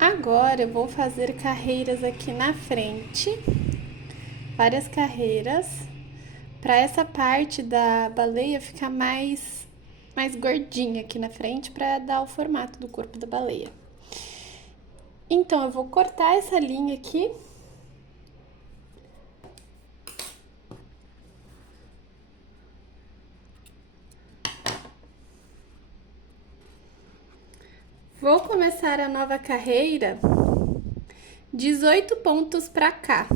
Agora eu vou fazer carreiras aqui na frente, várias carreiras, para essa parte da baleia ficar mais gordinha aqui na frente para dar o formato do corpo da baleia. Então eu vou cortar essa linha aqui. Vou começar a nova carreira 18 pontos para cá.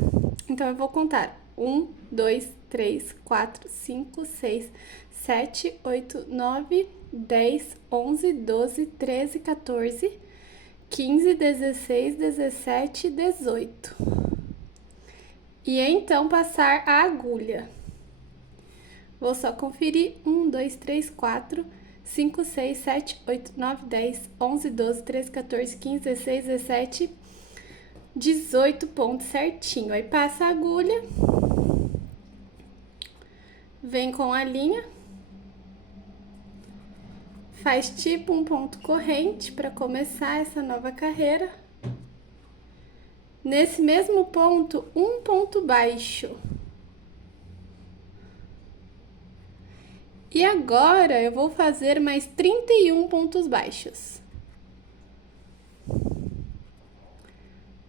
Então eu vou contar 1, 2, 3, 4, 5, 6, 7, 8, 9, 10, 11, 12, 13, 14, 15, 16, 17, 18. E então passar a agulha. Vou só conferir 1, 2, 3, 4, 5, 6, 7, 8, 9, 10, 11, 12, 13, 14, 15, 16, 17, 18 pontos certinho. Aí passa a agulha, vem com a linha, faz tipo um ponto corrente para começar essa nova carreira. Nesse mesmo ponto, um ponto baixo. E agora eu vou fazer mais 31 pontos baixos.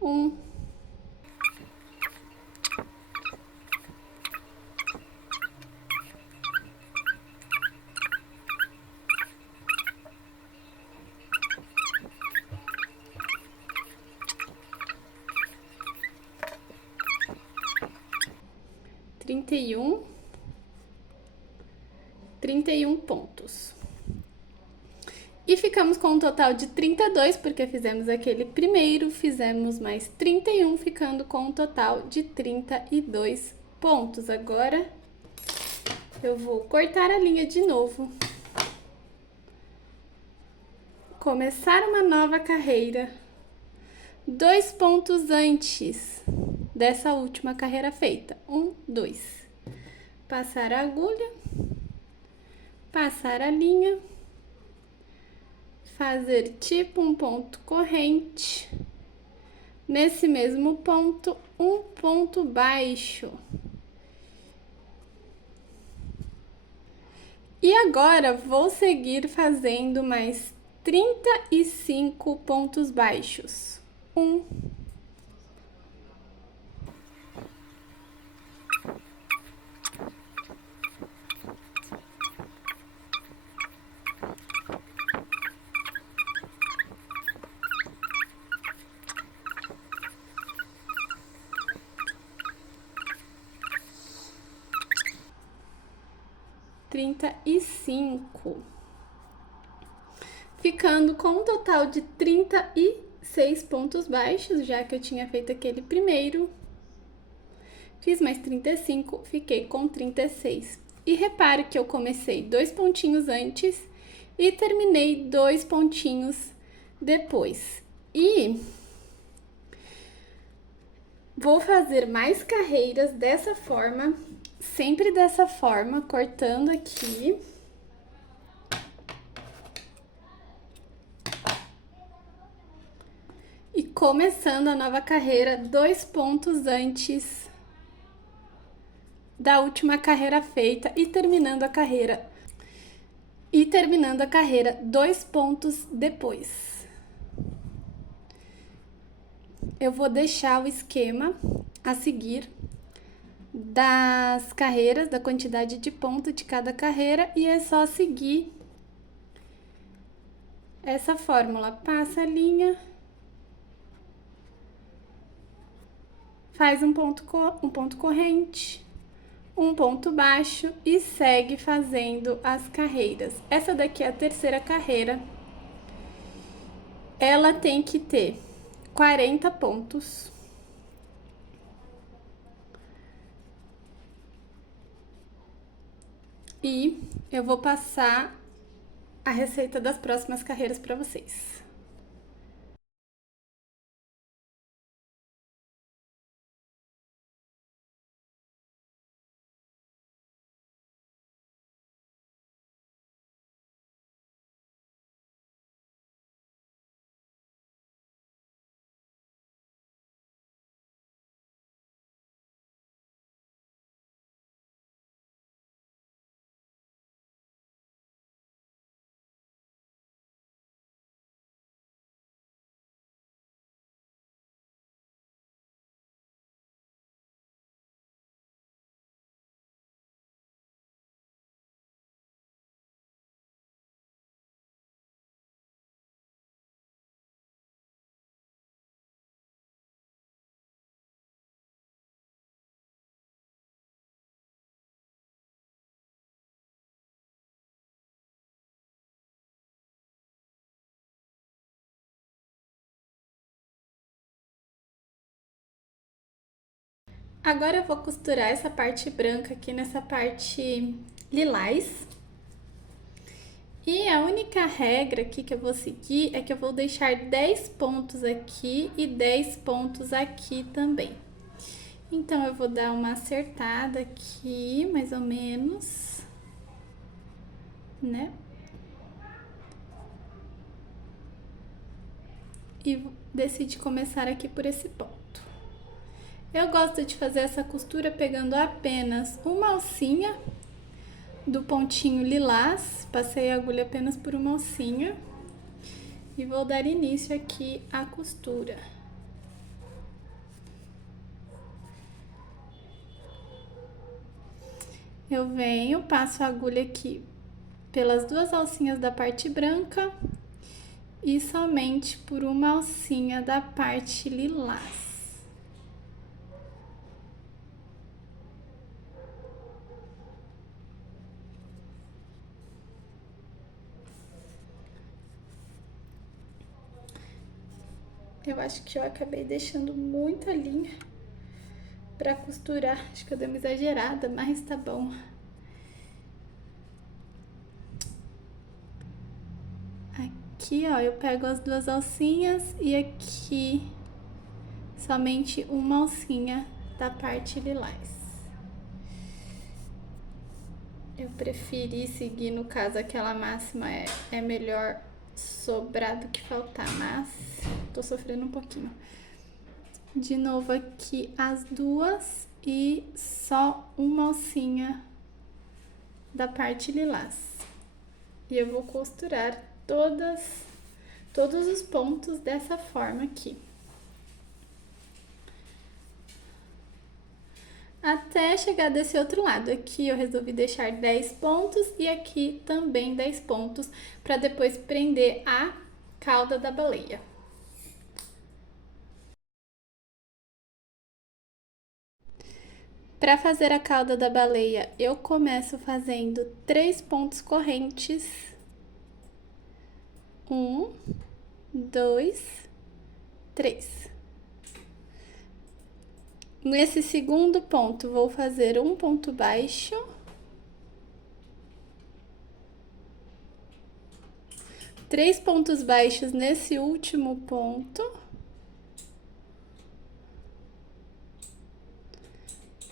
1, 31, 31 pontos. E ficamos com um total de 32, porque fizemos aquele primeiro, fizemos mais 31, ficando com um total de 32 pontos. Agora, eu vou cortar a linha de novo. Começar uma nova carreira. 2 pontos antes dessa última carreira feita. 1, 2. Passar a agulha. Passar a linha. Fazer tipo um ponto corrente. Nesse mesmo ponto, um ponto baixo. E agora vou seguir fazendo mais 35 pontos baixos. 1, 35. Ficando com um total de 36 pontos baixos, já que eu tinha feito aquele primeiro. Fiz mais 35, fiquei com 36. E repare que eu comecei 2 pontinhos antes e terminei 2 pontinhos depois. E vou fazer mais carreiras dessa forma, sempre dessa forma, cortando aqui. E começando a nova carreira 2 pontos antes da última carreira feita e terminando a carreira. 2 pontos depois. Eu vou deixar o esquema a seguir das carreiras, da quantidade de ponto de cada carreira, e é só seguir essa fórmula. Passa a linha, faz um ponto corrente, um ponto baixo e segue fazendo as carreiras. Essa daqui é a terceira carreira. Ela tem que ter 40 pontos. E eu vou passar a receita das próximas carreiras para vocês. Agora eu vou costurar essa parte branca aqui nessa parte lilás. E a única regra aqui que eu vou seguir é que eu vou deixar 10 pontos aqui e 10 pontos aqui também. Então, eu vou dar uma acertada aqui, mais ou menos, né? E decidi começar aqui por esse ponto. Eu gosto de fazer essa costura pegando apenas uma alcinha do pontinho lilás, passei a agulha apenas por uma alcinha e vou dar início aqui à costura. Eu venho, passo a agulha aqui pelas duas alcinhas da parte branca e somente por uma alcinha da parte lilás. Eu acho que eu acabei deixando muita linha pra costurar. Acho que eu dei uma exagerada, mas tá bom. Aqui, ó, eu pego as duas alcinhas e aqui somente uma alcinha da parte lilás. Eu preferi seguir, no caso, aquela máxima é melhor sobrar do que faltar, mas tô sofrendo um pouquinho. De novo aqui as duas e só uma alcinha da parte lilás. E eu vou costurar todos os pontos dessa forma aqui. Até chegar desse outro lado. Aqui eu resolvi deixar 10 pontos e aqui também 10 pontos, para depois prender a cauda da baleia. Para fazer a cauda da baleia, eu começo fazendo 3 pontos correntes. 1, 2, 3. Nesse segundo ponto, vou fazer um ponto baixo. Três pontos baixos nesse último ponto.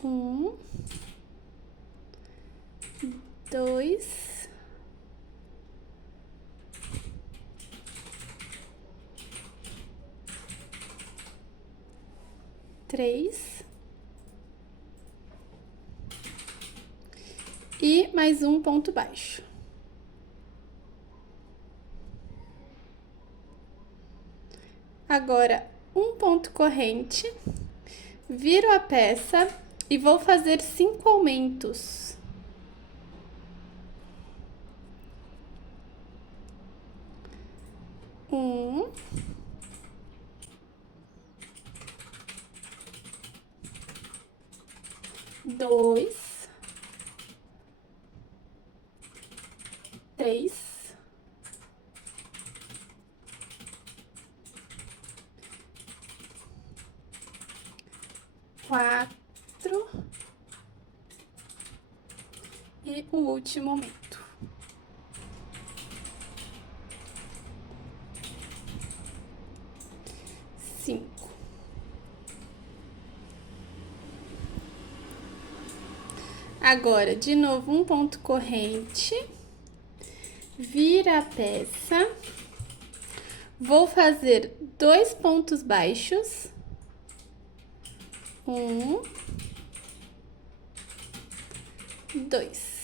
Um, dois, três e mais um ponto baixo. Agora, um ponto corrente, viro a peça e vou fazer 5 aumentos. Um, dois, três, quatro e o último aumento. Cinco. Agora, de novo, um ponto corrente, vira a peça, vou fazer 2 pontos baixos, 1, 2.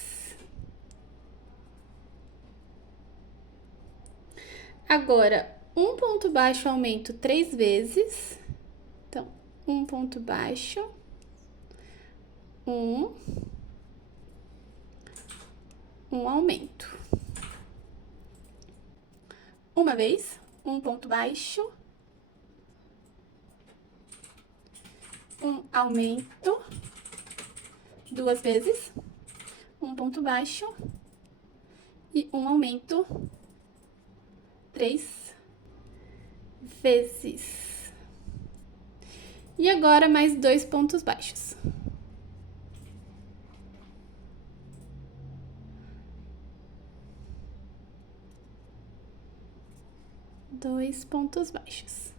Agora, um ponto baixo aumento 3 vezes, então, um ponto baixo, 1, um aumento. Uma vez, um ponto baixo, um aumento, 2 vezes, um ponto baixo e um aumento 3 vezes. E agora mais 2 pontos baixos. Dois pontos baixos.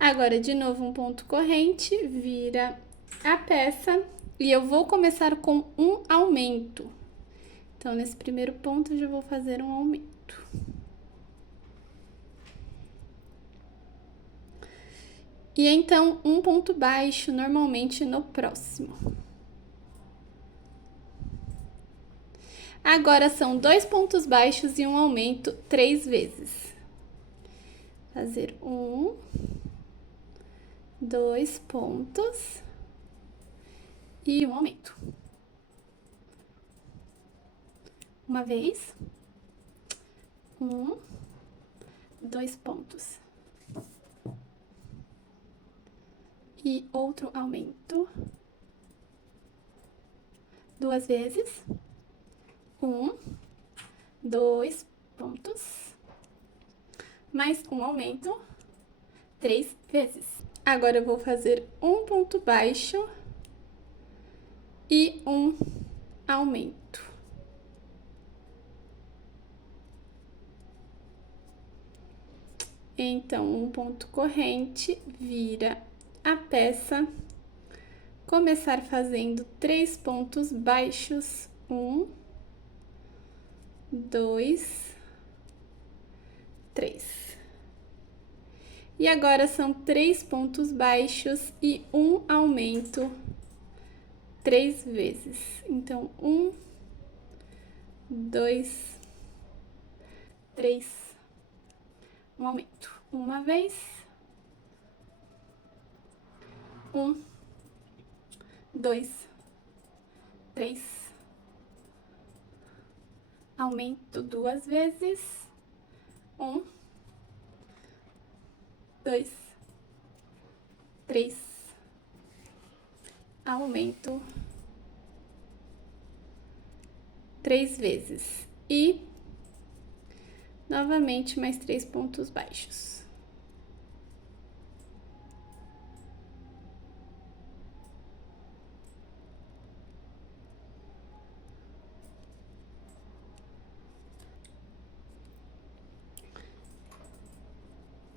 Agora, de novo, um ponto corrente, vira a peça e eu vou começar com um aumento. Então, nesse primeiro ponto, eu já vou fazer um aumento. E então, um ponto baixo normalmente no próximo. Agora, são 2 pontos baixos e um aumento 3 vezes. Fazer 1, 2 pontos e um aumento. Uma vez, 1, 2 pontos. E outro aumento. 2 vezes. 1, 2 pontos. Mais um aumento. 3 vezes. Agora eu vou fazer um ponto baixo e um aumento. Então, um ponto corrente vira a peça, começar fazendo 3 pontos baixos, 1, 2, 3. E agora são 3 pontos baixos e um aumento 3 vezes. Então, 1, 2, 3, um aumento. Uma vez, 1, 2, 3, aumento 2 vezes, 1, 2, 3, aumento 3 vezes e novamente mais 3 pontos baixos.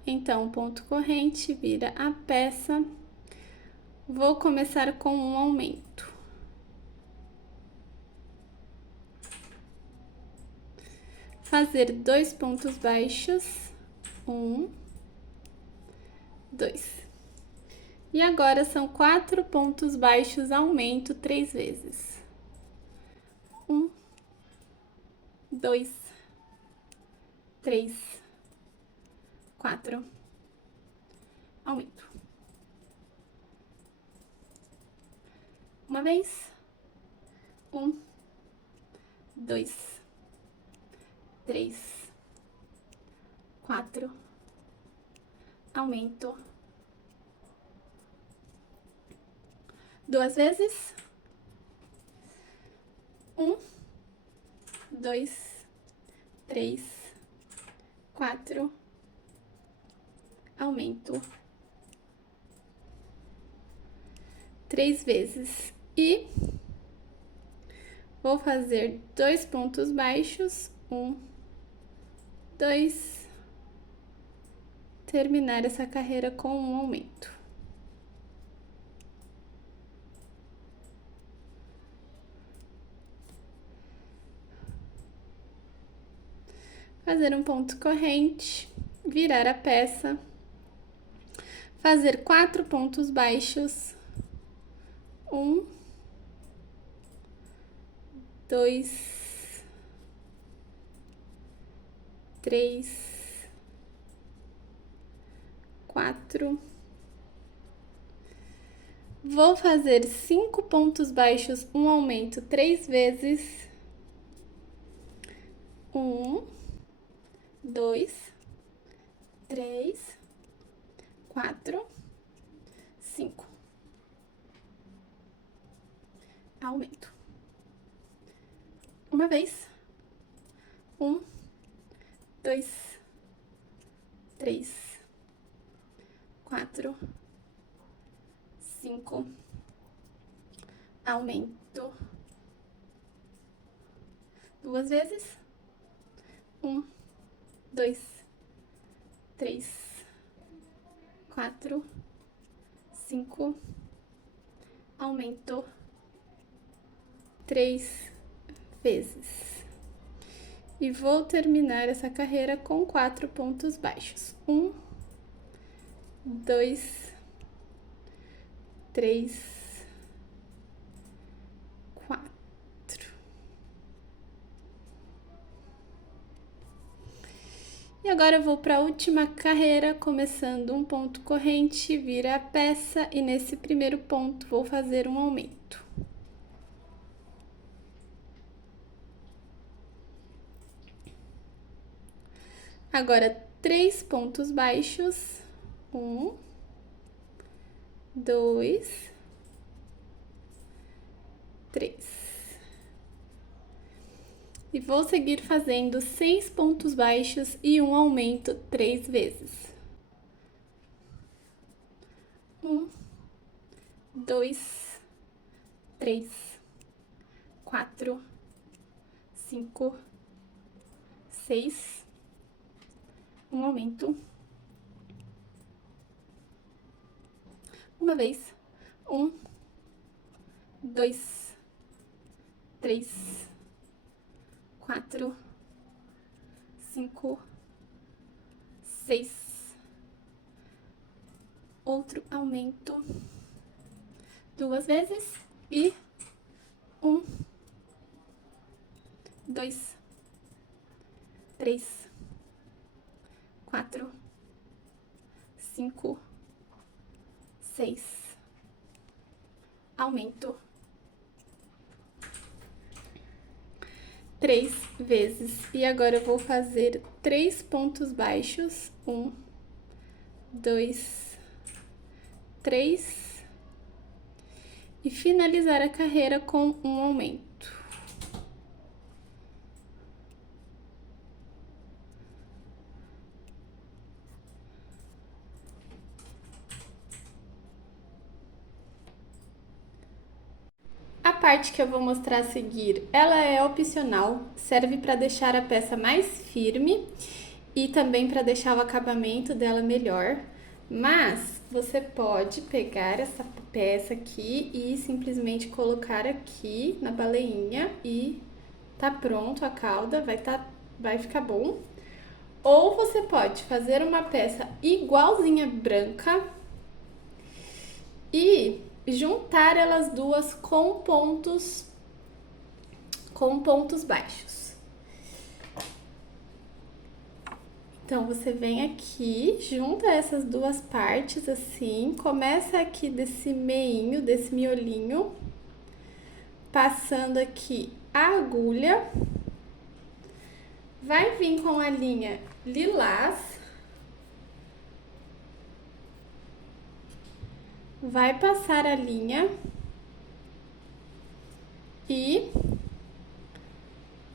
Então, ponto corrente vira a peça. Vou começar com um aumento. Fazer 2 pontos baixos, 1, 2. E agora são 4 pontos baixos, aumento 3 vezes. 1, 2, 3, 4. Aumento. Uma vez. 1, 2, 3, 4. Aumento. 2 vezes. 1, 2, 3, 4. Aumento. 3 vezes. E vou fazer 2 pontos baixos, 1, 2, terminar essa carreira com um aumento. Fazer um ponto corrente, virar a peça, fazer 4 pontos baixos, 1, 2, 3, 4. Vou fazer 5 pontos baixos, um aumento 3 vezes. 1, 2, 3, 4, 5. Aumento. Uma vez. 1, 2, 3, 4, 5, aumento 2 vezes, 1, 2, 3, 4, 5, aumento 3 vezes. E vou terminar essa carreira com 4 pontos baixos. 1, 2, 3, 4. E agora eu vou para a última carreira, começando um ponto corrente, vira a peça e nesse primeiro ponto vou fazer um aumento. Agora, 3 pontos baixos, 1, 2, 3. E vou seguir fazendo 6 pontos baixos e um aumento 3 vezes. 1, 2, 3, 4, 5, 6, um aumento, uma vez, 1, 2, 3, 4, 5, 6, outro aumento, 2 vezes e 1, 2, 3, 4, 5, 6, aumento 3 vezes. E agora eu vou fazer 3 pontos baixos, 1, 2, 3, e finalizar a carreira com um aumento. A parte que eu vou mostrar a seguir, ela é opcional, serve para deixar a peça mais firme e também para deixar o acabamento dela melhor, mas você pode pegar essa peça aqui e simplesmente colocar aqui na baleinha e tá pronto a cauda, vai ficar bom. Ou você pode fazer uma peça igualzinha branca e juntar elas duas com pontos baixos. Então, você vem aqui, junta essas duas partes assim, começa aqui desse meinho, desse miolinho, passando aqui a agulha, vai vir com a linha lilás, vai passar a linha e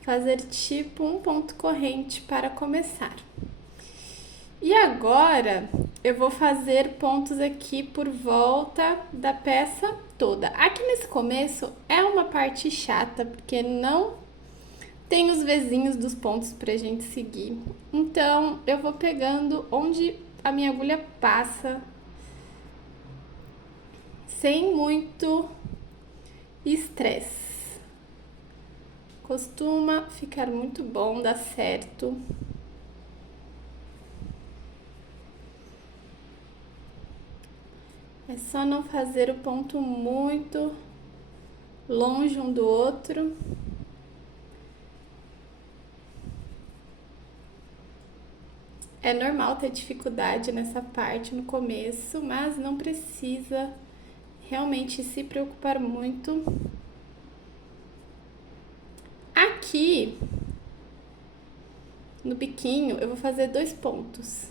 fazer tipo um ponto corrente para começar. E agora eu vou fazer pontos aqui por volta da peça toda. Aqui nesse começo é uma parte chata, porque não tem os vezinhos dos pontos pra gente seguir. Então eu vou pegando onde a minha agulha passa, sem muito estresse. Costuma ficar muito bom, dá certo. É só não fazer o ponto muito longe um do outro. É normal ter dificuldade nessa parte no começo, mas não precisa realmente se preocupar muito. Aqui no biquinho eu vou fazer 2 pontos.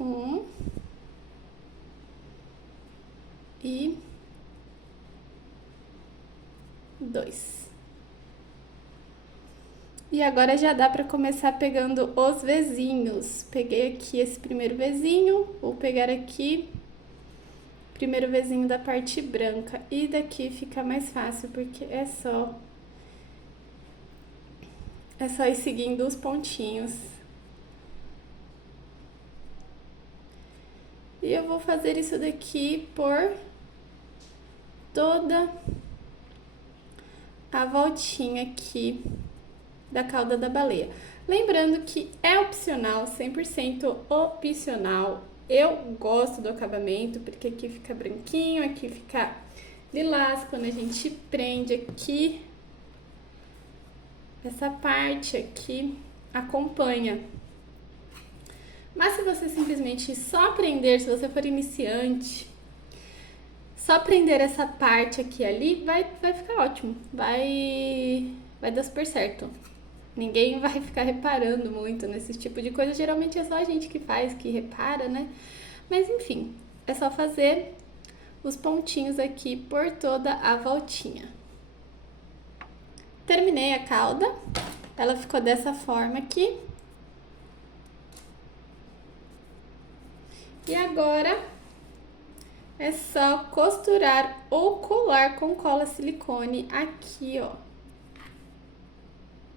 Um e 2. E agora já dá pra começar pegando os vezinhos. Peguei aqui esse primeiro vezinho, vou pegar aqui o primeiro vezinho da parte branca. E daqui fica mais fácil, porque é só ir seguindo os pontinhos. E eu vou fazer isso daqui por toda a voltinha aqui da cauda da baleia. Lembrando que é opcional, 100% opcional. Eu gosto do acabamento, porque aqui fica branquinho, aqui fica lilás. Quando a gente prende aqui, essa parte aqui acompanha. Mas se você simplesmente só prender, se você for iniciante, só prender essa parte aqui e ali, vai ficar ótimo. Vai dar super certo. Ninguém vai ficar reparando muito nesse tipo de coisa. Geralmente é só a gente que faz, que repara, né? Mas enfim, é só fazer os pontinhos aqui por toda a voltinha. Terminei a cauda. Ela ficou dessa forma aqui. E agora é só costurar ou colar com cola silicone aqui, ó.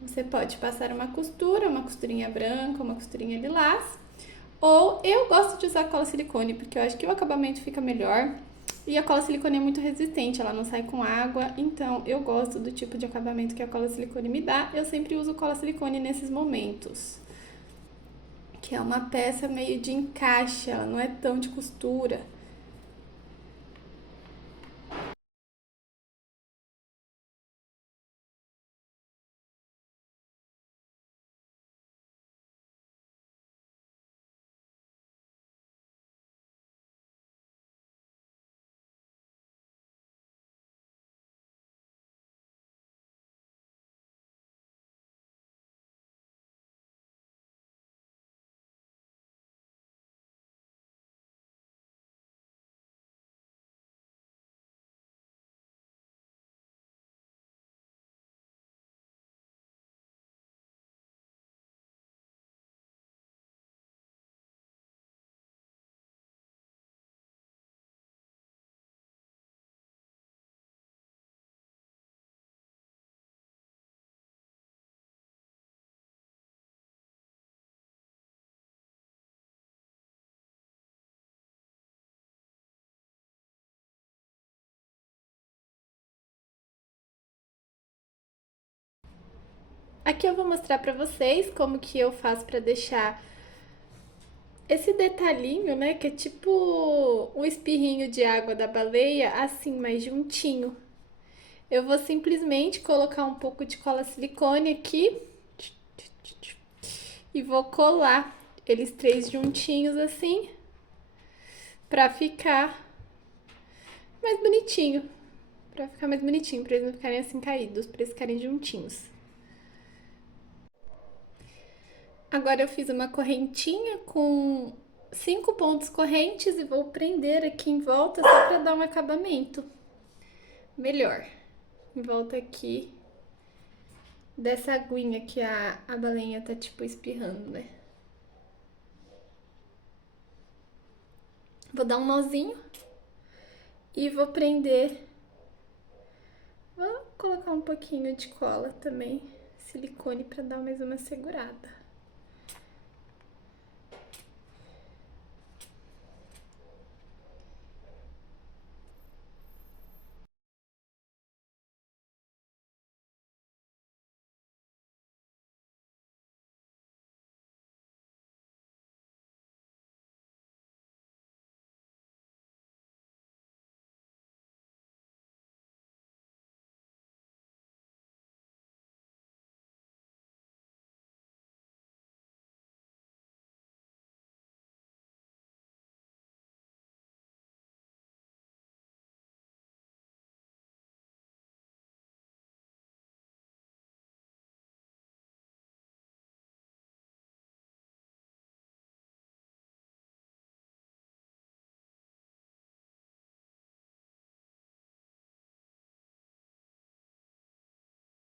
Você pode passar uma costurinha branca, uma costurinha lilás. Ou eu gosto de usar cola silicone, porque eu acho que o acabamento fica melhor. E a cola silicone é muito resistente, ela não sai com água. Então, eu gosto do tipo de acabamento que a cola silicone me dá. Eu sempre uso cola silicone nesses momentos. Que é uma peça meio de encaixe, ela não é tão de costura. Aqui eu vou mostrar pra vocês como que eu faço pra deixar esse detalhinho, né, que é tipo um espirrinho de água da baleia, assim, mais juntinho. Eu vou simplesmente colocar um pouco de cola silicone aqui e vou colar eles três juntinhos assim, pra ficar mais bonitinho. Pra ficar mais bonitinho, pra eles não ficarem assim caídos, pra eles ficarem juntinhos. Agora eu fiz uma correntinha com 5 pontos correntes e vou prender aqui em volta só pra dar um acabamento melhor. Em volta aqui dessa aguinha que a baleinha tá tipo espirrando, né? Vou dar um nozinho e vou prender. Vou colocar um pouquinho de cola também, silicone, pra dar mais uma segurada.